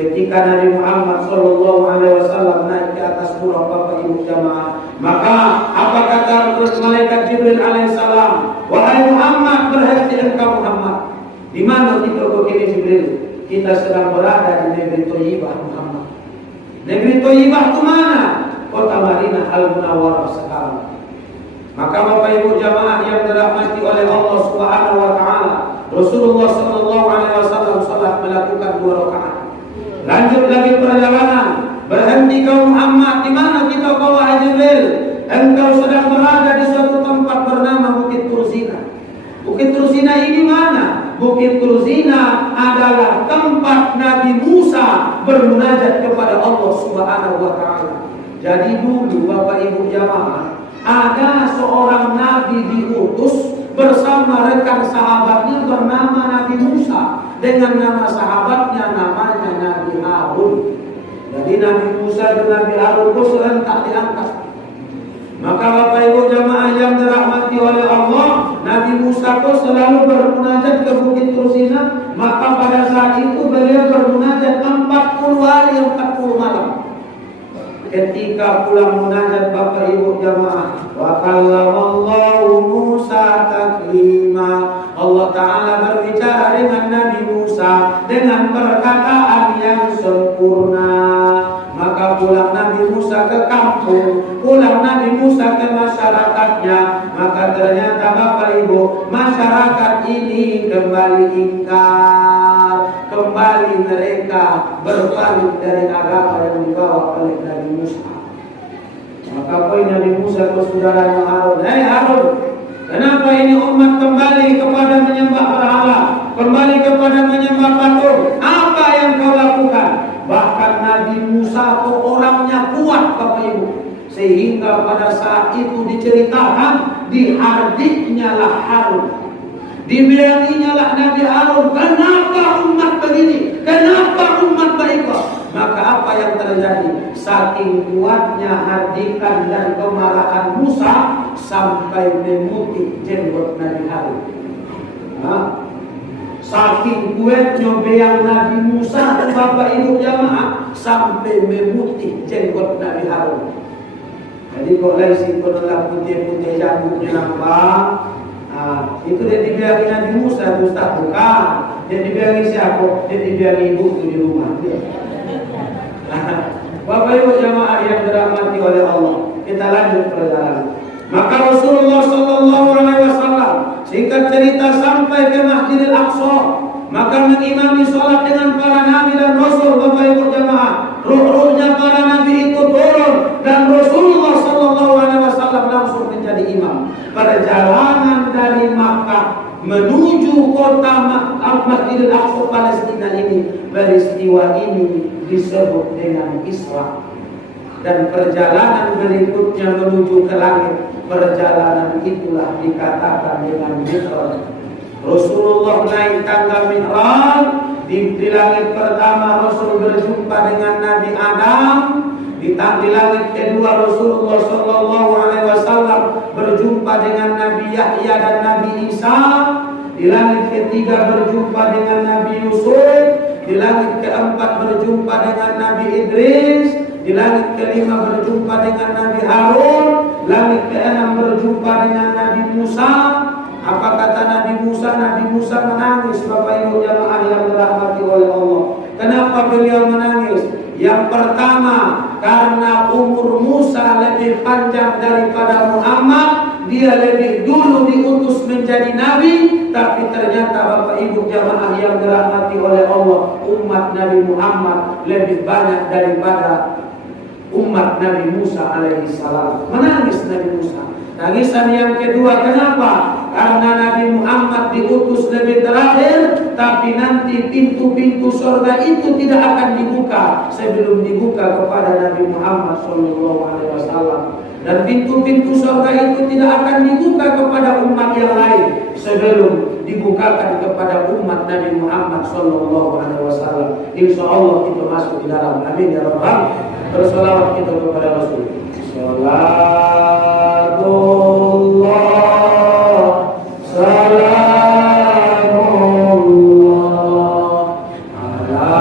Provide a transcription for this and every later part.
Ketika Nabi Muhammad Sallallahu Alaihi Wasallam naik ke atas surah Bapak Ibu jamaah, maka apa kata malaikat Jibril Alaihissalam? Wahai Muhammad, berhenti engkau Muhammad. Di mana kita begini Jibril? Kita sedang berada di negeri Thayyibah Muhammad. Negeri Thayyibah itu mana? Kota Madinah Al-Munawwarah sekarang. Maka Bapak Ibu jamaah yang dirahmati oleh Allah Subhanahu Wa Taala, Rasulullah Sallallahu Alaihi Wasallam salat melakukan 2 rakaat. Lanjut lagi perjalanan, berhenti kau Muhammad. Di mana kita kau wahai Jibril? Engkau sedang berada di suatu tempat bernama Bukit Turzina. Bukit Turzina ini mana? Bukit Turzina adalah tempat Nabi Musa bermunajat kepada Allah Subhanahu Wa Taala. Jadi dulu Bapak Ibu jamaah, ada seorang Nabi diutus bersama rekan sahabatnya bernama Nabi Musa, dengan nama sahabatnya namanya Nabi Harun. Jadi Nabi Musa dan Nabi Harun itu serentak diangkat. Maka Bapak Ibu jamaah yang dirahmati oleh Allah, Nabi Musa itu selalu bermunajat ke Bukit Turzina. Maka pada saat itu beliau bermunajat 40 hari 40 malam. Ketika pulang munajat Bapak Ibu jamaah, wa kallamallahu Musa taklima. Allah Ta'ala berbicara dengan Nabi Musa dengan perkataan yang sempurna. Maka pulang Nabi Musa ke kampung, pulang Nabi Musa ke masyarakatnya. Maka ternyata Bapak Ibu, masyarakat ini kembali ingkar, kembali mereka berpaling dari agama yang dibawa oleh Nabi Musa. Maka poin Nabi Musa ke saudaranya Harun, "Hei Harun, kenapa ini umat kembali kepada menyembah berhala, kembali kepada menyembah patung? Apa yang kau lakukan?" Bahkan Nabi Musa itu orangnya kuat Bapak Ibu, sehingga pada saat itu diceritakan dihardiknya lah Harun, dibilanginya lah Nabi Harun, kenapa umat begini, kenapa umat baik? Maka apa yang terjadi? Saking kuatnya hardikan dan kemarahan Musa sampai memutih jenggot Nabi Harun. Saking kuatnya beang Nabi Musa dan Bapak Ibu jamaah sampai memutih jenggot Nabi Harun. Jadi kalau lain adalah putih-putih jambutnya nampak, itu dia dibilangi Nabi Musa itu Ustaz, bukan. Dia dibilangi siapa? Dia dibilangi ibu itu di rumah. Bapak Ibu jamaah yang dirahmati oleh Allah, kita lanjut perjalanan. Maka Rasulullah Sallallahu Alaihi Wasallam singkat cerita sampai ke Masjidil Aqsa, maka mengimami sholat dengan para nabi dan rasul. Bapak Ibu jamaah, ruh-ruhnya para nabi itu turun dan Rasulullah Sallallahu Alaihi Wasallam langsung menjadi imam. Perjalanan dari Makkah menuju kota Masjidil Aqsa Palestina ini, peristiwa ini disebut dengan Isra. Dan perjalanan berikutnya menuju ke langit, perjalanan itulah dikatakan dengan Mi'raj. Rasulullah naik tangga Mi'raj. Di langit pertama Rasul berjumpa dengan Nabi Adam. Di langit kedua Rasulullah Sallallahu Alaihi Wasallam berjumpa dengan Nabi Yahya dan Nabi Isa. Di langit ketiga berjumpa dengan Nabi Yusuf. Di langit keempat berjumpa dengan Nabi Idris. Di langit kelima berjumpa dengan Nabi Harun. Langit keenam berjumpa dengan Nabi Musa. Apa kata Nabi Musa? Nabi Musa menangis Bapak Ibu jamaah yang dirahmati oleh Allah. Kenapa beliau menangis? Yang pertama, karena umur Musa lebih panjang daripada Muhammad. Dia lebih dulu diutus menjadi nabi, tapi ternyata Bapak Ibu jamaah yang dirahmati oleh Allah, umat Nabi Muhammad lebih banyak daripada umat Nabi Musa alaihi salam. Menangis Nabi Musa. Tangisan yang kedua, kenapa? Karena Nabi Muhammad diutus lebih terakhir, tapi nanti pintu-pintu surga itu tidak akan dibuka sebelum dibuka kepada Nabi Muhammad Sallallahu Alaihi Wasallam. Dan pintu-pintu surga itu tidak akan dibuka kepada umat yang lain sebelum dibukakan kepada umat Nabi Muhammad Sallallahu Alaihi Wasallam. Insya Allah kita masuk di dalam. Amin ya Rabbal. Bersolawat kita kepada Rasul. Salatullah, salamullah ala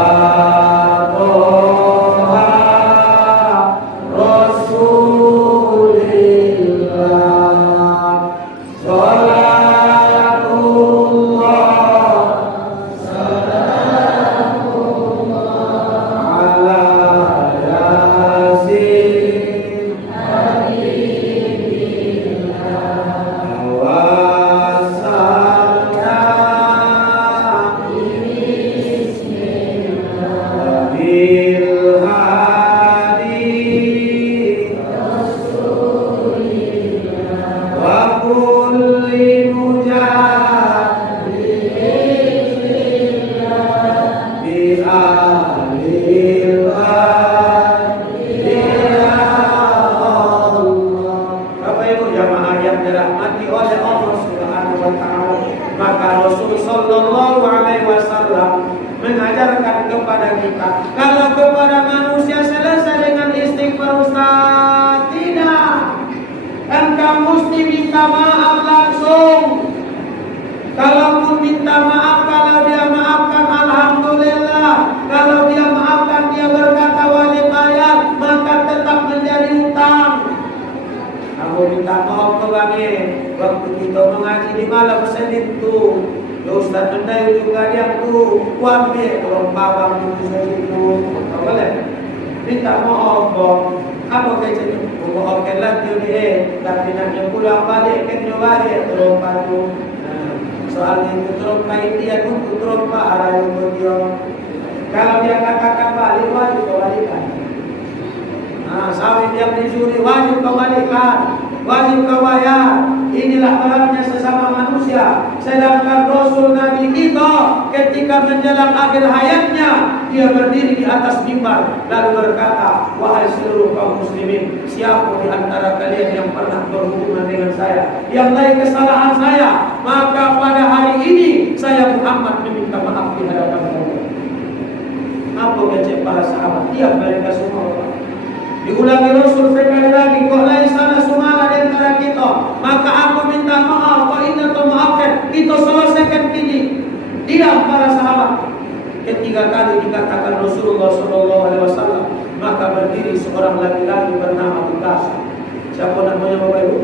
Maka Rasul sallallahu alaihi wasallam mengajarkan kepada kita, kalau kepada manusia selesai dengan istighfar Ustaz, tidak. Engkau mesti minta maaf langsung. Kalaupun minta maaf, kalau dia maafkan alhamdulillah. Kalau dia maafkan, dia berkata wajib bayar, maka tetap menjadi utang. Aku minta maaf kepada waktu kita mengaji di malam Senin tu, Ustaz Mendai juga dia tu kuambil kalau bawang itu segitu, boleh? Minta maaf bang. Apa kecil? Maafkan lagi dia, tapi nak pulang balik kan dia balik terus padu. Soalnya itu terompa dia untuk terompa arah yang dia. Kalau dia katakan balik, wajib kembalikan. Sawit dia mencuri, wajib kembalikan, wajib kau bayar. Inilah beratnya sesama manusia. Sedangkan Rasul Nabi kita ketika menjelang akhir hayatnya, dia berdiri di atas mimbar lalu berkata, wahai seluruh kaum muslimin, siapa di antara kalian yang pernah berhubungan dengan saya, yang lain kesalahan saya, maka pada hari ini saya Muhammad meminta maaf di hadapan Allah. Apa kecil para sahabat? Tiap mereka semua. Diulangi Rasul sekali lagi, kok lain sana semua di antara kita, maka aku minta maaf, kok ini atau maafkan, kita selesaikan kini. Diam para sahabat. Ketiga kali dikatakan Rasulullah SAW, maka berdiri seorang laki-laki bernama Ukasa. Siapa namanya Bapak Ibu?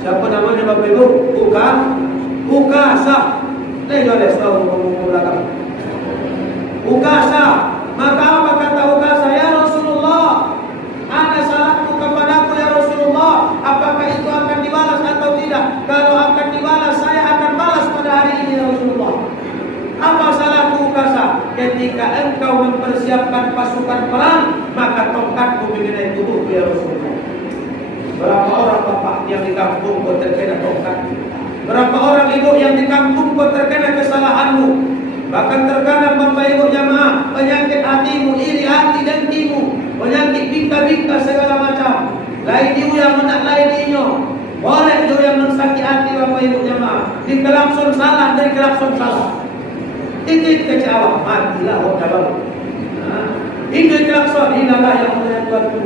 Siapa namanya Bapak Ibu? Ukasa. Lejoles tahu mengulangkan. Ukasa. Maka apa kata Ukasa? Ya Rasulullah, ada salahku kepadaku ya Rasulullah. Apakah itu akan dibalas atau tidak? Kalau akan dibalas, saya akan balas pada hari ini ya Rasulullah. Apa salahku Ukasa? Ketika engkau mempersiapkan pasukan perang, maka tongkatku mengenai tubuhku ya Rasulullah. Berapa orang bapak yang di kampung kau terkena tongkat? Berapa orang ibu yang di kampung kau terkena kesalahanmu? Bahkan terkadang Bapak Ibu jamaah, penyakit hatimu, iri hati dan timu, penyakit bingka-bingka segala macam. Lain ibu yang menak lain inyo. Boleh itu yang mensakit hati Bapak Ibu jamaah. Di kelakson salah, dari kelakson salah. Titik kecewa, matilah orang baru. Ini kelakson, inilah yang mengenai Tuhanku.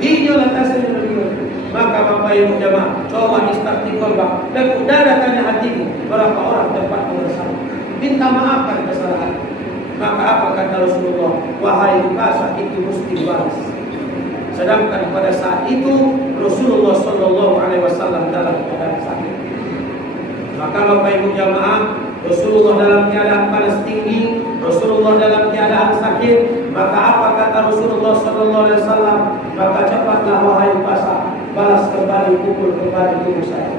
Inilah kasih Tuhan. Maka Bapak Ibu jamaah, coba istighfar Bang. Dan tanya hatimu, berapa orang tempat bersalah. Minta maafkan kesalahan. Maka apa kata Rasulullah? Wahai Ukasa, itu mesti balas. Sedangkan pada saat itu Rasulullah SAW dalam keadaan sakit. Maka Bapak Ibu jamaah, Rasulullah dalam keadaan panas tinggi, Rasulullah dalam keadaan sakit. Maka apa kata Rasulullah SAW? Maka cepatlah wahai Ukasa, balas kembali, pukul kembali tubuh saya.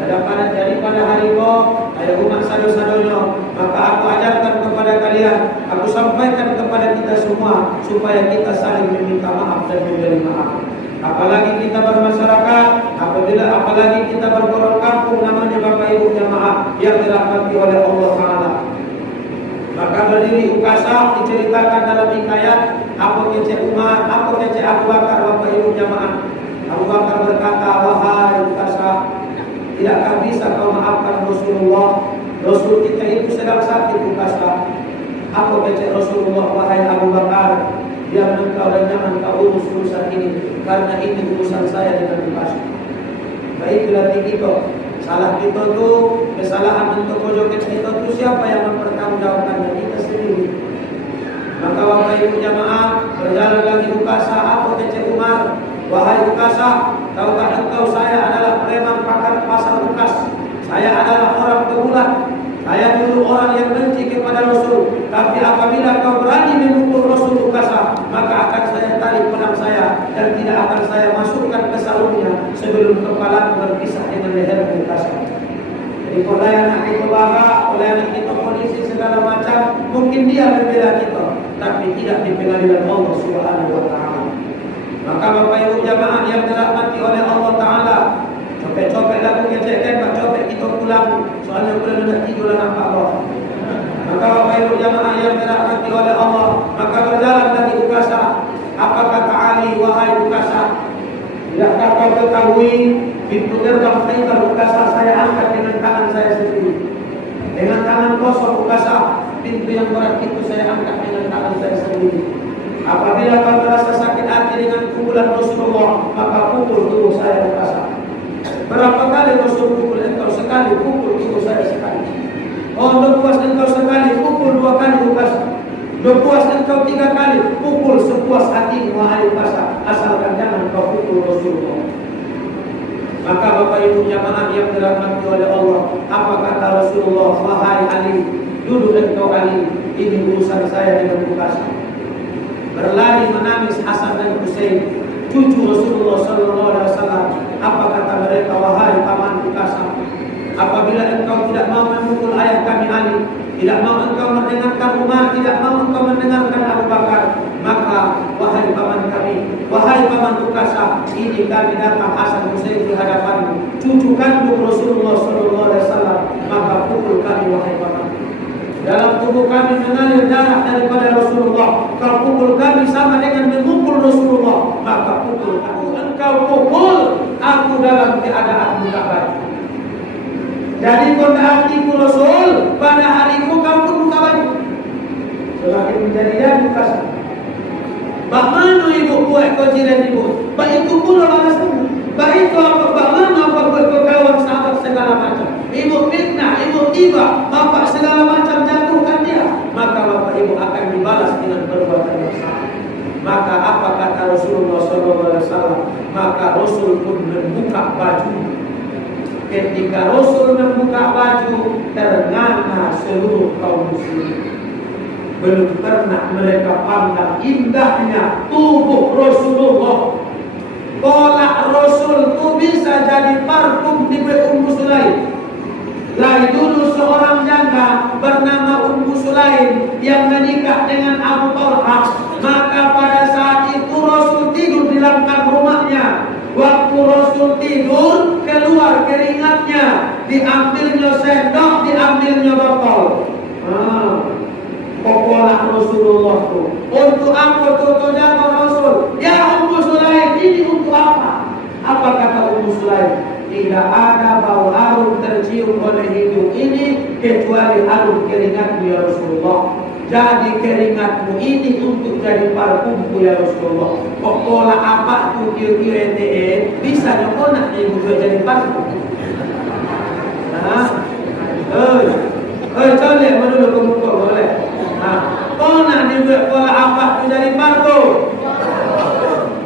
Daripada hari kau, ayah umat sado-sadonya, maka aku ajarkan kepada kalian, aku sampaikan kepada kita semua, supaya kita saling meminta maaf dan memberi maaf. Apalagi kita bermasyarakat, apalagi kita berkorban kampung, namanya Bapak Ibu jamaah yang dirahmati oleh Allah Taala. Maka berdiri Ukasa diceritakan dalam hikayat, apa kece Umar, apa kece Abu Bakar, Bapak Ibu jamaah. Abu Bakar berkata, wahai Ukasa, tidakkah bisa kau maafkan Rasulullah? Rasul kita itu sedang sakit Ukasa. Apa kecek Rasulullah? Wahai Abu Bakar, biar engkau dan jangan kau urus urusan ini, karena ini urusan saya dengan Ukasa. Baiklah kita, salah kita tu, kesalahan untuk joget kita tu, siapa yang mempertanggungjawabkannya? Kita sendiri. Maka Bapak Ibu jamaah, berjalan lagi Ukasa. Apa kecek Umar? Wahai Ukasa, tahukah engkau saya adalah preman pakar pasar bekas. Saya adalah orang pegulat. Saya dulu orang yang benci kepada Rasul. Tapi apabila kau berani memukul Rasul Ukasa, maka akan saya tarik pedang saya dan tidak akan saya masukkan ke sarungnya sebelum kepala berpisah dengan leher Ukasa. Jadi oleh anak kita bangga, oleh anak kita polisi segala macam, mungkin dia membela kita, tapi tidak di pengadilan Allah Subhanahu wa Ta'ala. Maka Bapak Ibu jamaah yang dirahmati oleh Allah Ta'ala, copet-copet lagu kecekkan, Pak copet kita pulang, soalnya pulang nak tidur dan nampak Allah. Maka Bapak Ibu jamaah yang dirahmati oleh Allah, maka berjalan dari Ukasa. Apa kata Ali? Wahai Ukasa, tidakkah kau ketahui pintu gerbang Khaybar Ukasa saya angkat dengan tangan saya sendiri? ukasa, pintu yang berat itu saya angkat dengan tangan saya sendiri. Apabila kau terasa sakit hati dengan pukulan Rasulullah, maka pukul tubuh saya ukasa. Berapa kali Rasul pukul engkau? Sekali. Pukul tubuh saya sekali. Oh, tidak puas engkau sekali, pukul 2 kali ukasa. Tidak puas engkau 3 kali, pukul sepuas hatimu wahai ukasa, asalkan jangan kau pukul Rasulullah. Maka Bapak Ibu jamaah yang dirahmati oleh Allah, apa kata Rasulullah? Wahai Ali, duduk engkau Ali, ini urusan saya dengan ukasa. Berlari menangis Hasan dan Husain, cucu Rasulullah SAW. Apa kata mereka? Wahai paman ukasa, apabila engkau tidak mau memukul ayah kami Ali, tidak mau engkau mendengarkan Umar, tidak mau engkau mendengarkan Abu Bakar, maka wahai paman kami, wahai paman ukasa, ini kami datang Hasan Husain di hadapanmu, cucu kandung Rasulullah SAW, maka pukul kami wahai paman. Dalam tubuh kami mengalir darah daripada Rasulullah, kau pukul kami sama dengan memukul Rasulullah, maka pukul aku. Engkau pukul aku dalam keadaan buka baju. Jadi pada hatiku Rasul, pada harimu kau pun buka baju. Semakin menjadi jadi ukasa. Bak mana ibu buat kau jiran ibu? Bak itu pula alasanmu. Bak itu apa? Bak mana apa buat kau kawan sahabat segala macam? Ibu fitnah, ibu tiba, bapak segala macam jatuhkan dia. Maka bapak ibu akan dibalas dengan perbuatan yang sama. Maka apa kata Rasulullah SAW? Maka Rasul pun membuka baju. Ketika Rasul membuka baju, ternganga seluruh kaum muslimin. Belum pernah mereka pandang indahnya tubuh Rasulullah. Kolak Rasul itu bisa jadi parfum di Ummu Sulaim. Lai dulu seorang janda bernama Ummu Sulaim yang menikah dengan Abu Talha. Maka pada saat itu Rasul tidur di langkah rumahnya. Waktu Rasul tidur, keluar keringatnya, diambilnya sendok, diambilnya botol. Pokolah Rasulullah itu. Untuk apa tuh jaga Rasul? Ya Ummu Sulaim, ini untuk apa? Apa kata Ummu Sulaim? Tidak ada bau harum tercium oleh hidung ini kecuali harum keringatmu ya Rasulullah. Jadi keringatmu ini untuk jadi parfumku ya Rasulullah. Pokola apa tu kira-kira bisa nyokonak ibu jadi parfum. Colek menurut kamu boleh. Kona dibuat pola apa tu jadi parfum.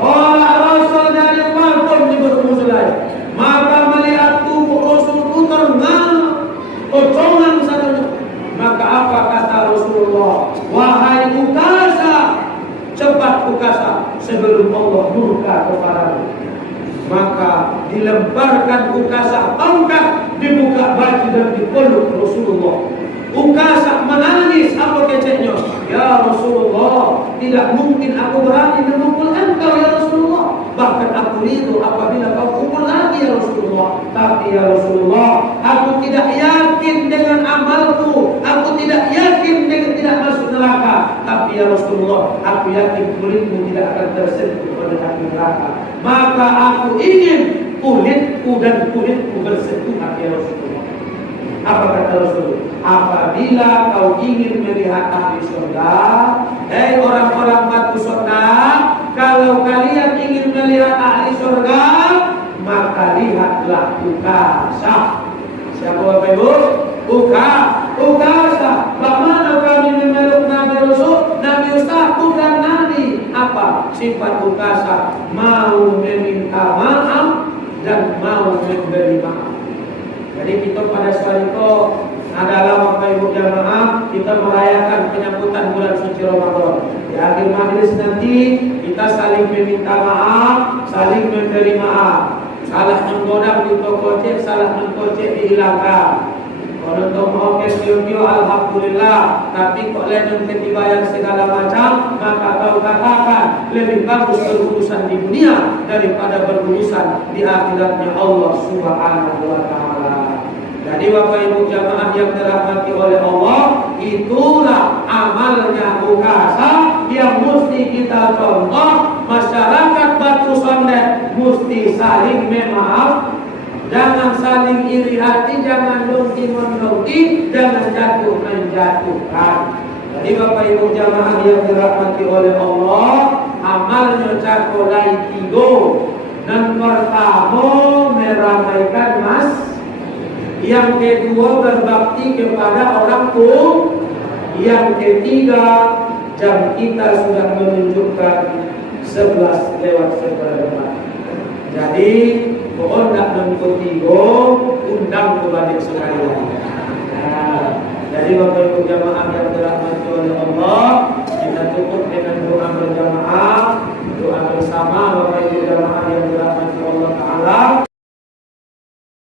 Pola Rasul jadi parfum dibuat musulah. Maka melihat tubuh Rasulku ternganga, kocongan satunya. Maka apa kata Rasulullah? Wahai ukasa, cepat ukasa sebelum Allah murka kepadamu. Maka dilemparkan ukasa tongkat, dibuka baju dan dipeluk Rasulullah. Ukasa menangis, apa keceknya? Ya Rasulullah, tidak mungkin aku berani memukul engkau ya Rasulullah. Bahkan aku ridho apabila kau pukul lagi ya Rasulullah. Tapi ya Rasulullah, aku tidak yakin dengan amalku. Aku tidak yakin dengan tidak masuk neraka. Tapi ya Rasulullah, aku yakin kulitmu tidak akan tersentuh oleh api neraka. Maka aku ingin kulitku dan kulitku bersentuhan ya Rasulullah. Apa kata Rasul? Apabila kau ingin melihat ahli surga, orang-orang batu surga, kalau kalian ingin melihat ahli surga, maka lihatlah ukasa. Siapa Bapak Ibu? Ukasa. Bagaimana kami memeluk Nabi Rasul? Nabi Ustaz bukan Nabi. Apa sifat ukasa? Mau meminta maaf dan mau memberi maaf. Jadi kita pada saat itu adalah Bapak Ibu jamaah, kita merayakan penyambutan bulan suci Ramadan. Di akhir majelis nanti kita saling meminta maaf, saling memberi maaf. Salah menggodam di toko cek, salah mengkocek dihilangkan. Kalau untuk mau kesio-kio alhamdulillah, tapi kok lain ketibayan segala macam, maka kau katakan lebih bagus berurusan di dunia daripada berurusan di akhiratnya Allah Subhanahu wa Ta'ala. Jadi Bapak Ibu jamaah yang dirahmati oleh Allah, itulah amalnya ukasa yang mesti kita contoh. Masyarakat Batu Sondet mesti saling memaaf, Jangan saling iri hati, jangan dongki-mendongki, jangan jatuh menjatuhkan. Jadi Bapak Ibu jamaah yang dirahmati oleh Allah, amalnya cakolai tigo. Dan pertama meramaikan mas. Yang kedua berbakti kepada orang tua. Yang ketiga jam kita sudah menunjukkan 11:11. Jadi mohon nak mengikuti undang kembali sekali lagi. Jadi Bapak Ibu jamaah yang dirahmati oleh Allah, kita tutup dengan doa berjamaah, doa bersama Bapak Ibu jamaah yang dirahmati Allah Taala.